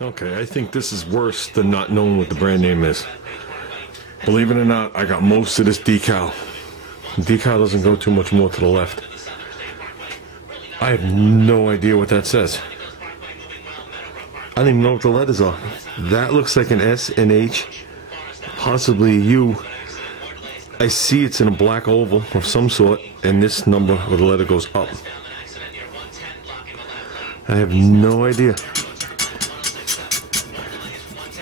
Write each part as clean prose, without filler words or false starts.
Okay, I think this is worse than not knowing what the brand name is. Believe it or not, I got most of this decal. The decal doesn't go too much more to the left. I have no idea what that says. I don't even know what the letters are. That looks like an S, an H, possibly a U. I see it's in a black oval of some sort, and this number or the letter goes up. I have no idea.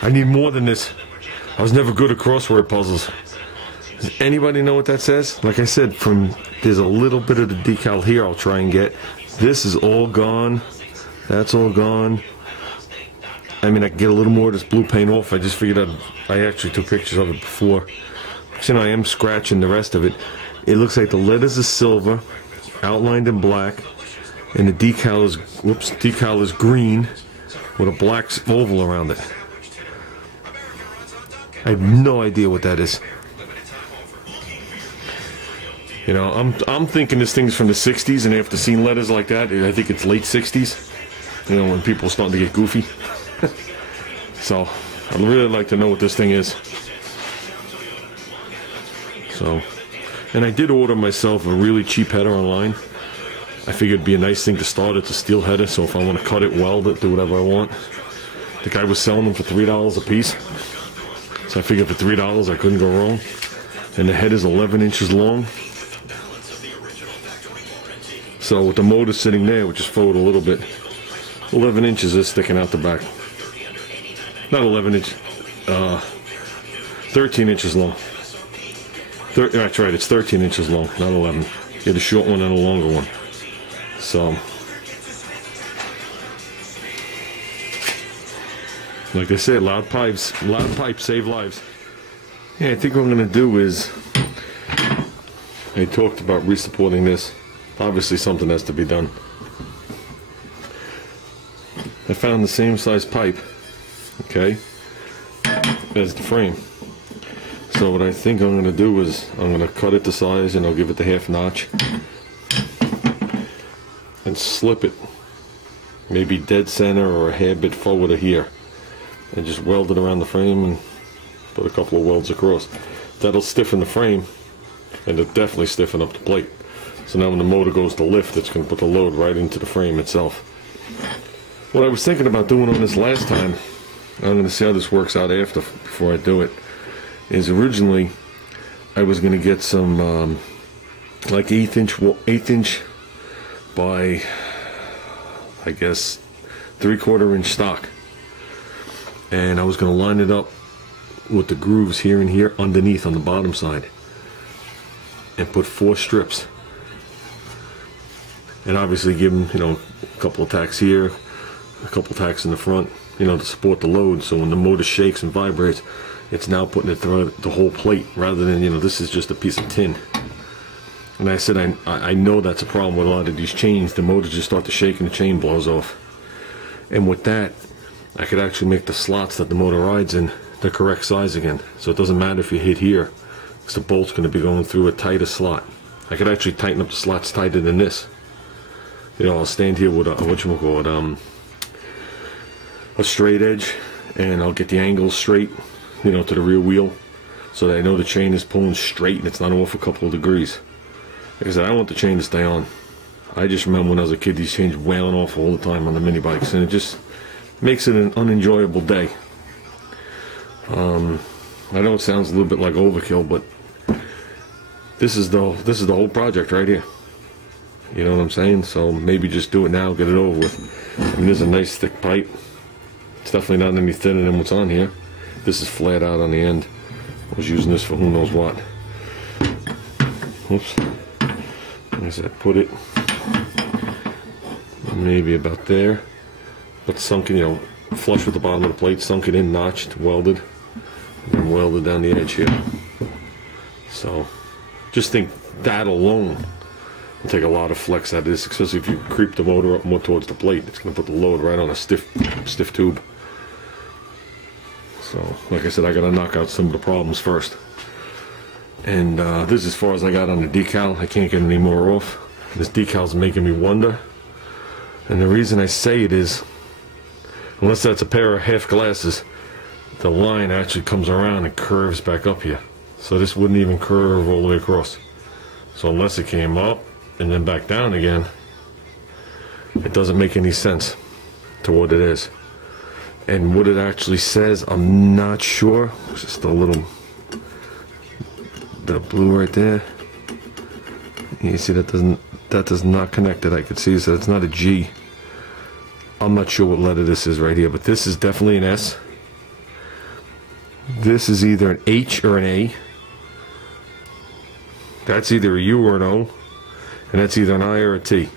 I need more than this. I was never good at crossword puzzles. Does anybody know what that says? Like I said, there's a little bit of the decal here I'll try and get. This is all gone. That's all gone. I mean, I can get a little more of this blue paint off. I just figured I actually took pictures of it before. So, I am scratching the rest of it. It looks like the letters are silver, outlined in black, and the decal is green with a black oval around it. I have no idea what that is. You know, I'm thinking this thing's from the 60s, and after seeing letters like that, I think it's late 60s. You know, when people are starting to get goofy. So, I'd really like to know what this thing is. So, and I did order myself a really cheap header online. I figured it'd be a nice thing to start. It's a steel header, so if I want to cut it, weld it, do whatever I want. The guy was selling them for $3 a piece. So I figured for $3 I couldn't go wrong. And the head is 11 inches long. So with the motor sitting there, which is forward a little bit, 11 inches is sticking out the back. Not 11 inches, 13 inches long. That's right, it's 13 inches long, not 11. You had a short one and a longer one. So, like I said, loud pipes save lives. Yeah, I think what I'm going to do is, I talked about resupporting this. Obviously something has to be done. I found the same size pipe, okay, as the frame. So what I think I'm going to do is I'm going to cut it to size, and I'll give it the half notch and slip it maybe dead center or a hair bit forward of here, and just weld it around the frame and put a couple of welds across. That'll stiffen the frame, and it'll definitely stiffen up the plate. So now when the motor goes to lift, it's going to put the load right into the frame itself. What I was thinking about doing on this last time, I'm going to see how this works out before I do it, is originally I was going to get some like 1/8 inch by, I guess, 3/4 inch stock, and I was going to line it up with the grooves here and here underneath on the bottom side, and put 4 strips, and obviously give them, you know, a couple of tacks here, a couple of tacks in the front, you know, to support the load. So when the motor shakes and vibrates, it's now putting it through the whole plate, rather than, you know, this is just a piece of tin. And I said, I know that's a problem with a lot of these chains. The motors just start to shake and the chain blows off. And with that, I could actually make the slots that the motor rides in the correct size again. So it doesn't matter if you hit here, because the bolt's going to be going through a tighter slot. I could actually tighten up the slots tighter than this. You know, I'll stand here with a straight edge, and I'll get the angles straight, you know, to the rear wheel, so that I know the chain is pulling straight and it's not off a couple of degrees. Like I said, I want the chain to stay on. I just remember when I was a kid, these chains wailing off all the time on the mini bikes, and it just makes it an unenjoyable day. I know it sounds a little bit like overkill, but this is the whole project right here. You know what I'm saying? So maybe just do it now, get it over with. I mean, there's a nice thick pipe. It's definitely not any thinner than what's on here. This is flat out on the end. I was using this for who knows what. Oops. Like I said, put it maybe about there, but sunken, you know, flush with the bottom of the plate, sunk it in, notched, welded, and then welded down the edge here. So just think that alone will take a lot of flex out of this, especially if you creep the motor up more towards the plate. It's going to put the load right on a stiff tube. So like I said, I got to knock out some of the problems first. And this is as far as I got on the decal. I can't get any more off. This decal's making me wonder. And the reason I say it is, Unless that's a pair of half glasses, the line actually comes around and curves back up here. So this wouldn't even curve all the way across. So unless it came up and then back down again, it doesn't make any sense to what it is. And what it actually says, I'm not sure. Just a little bit of blue right there. You see that does not connect it. I could see so it's not a G. I'm not sure what letter this is right here, but this is definitely an S. This is either an H or an A. That's either a U or an O, and that's either an I or a T.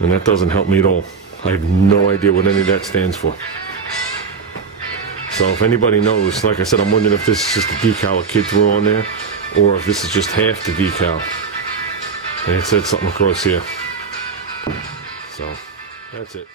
And that doesn't help me at all. I have no idea what any of that stands for. So if anybody knows, like I said, I'm wondering if this is just a decal a kid threw on there, or if this is just half the decal. And it said something across here. So, that's it.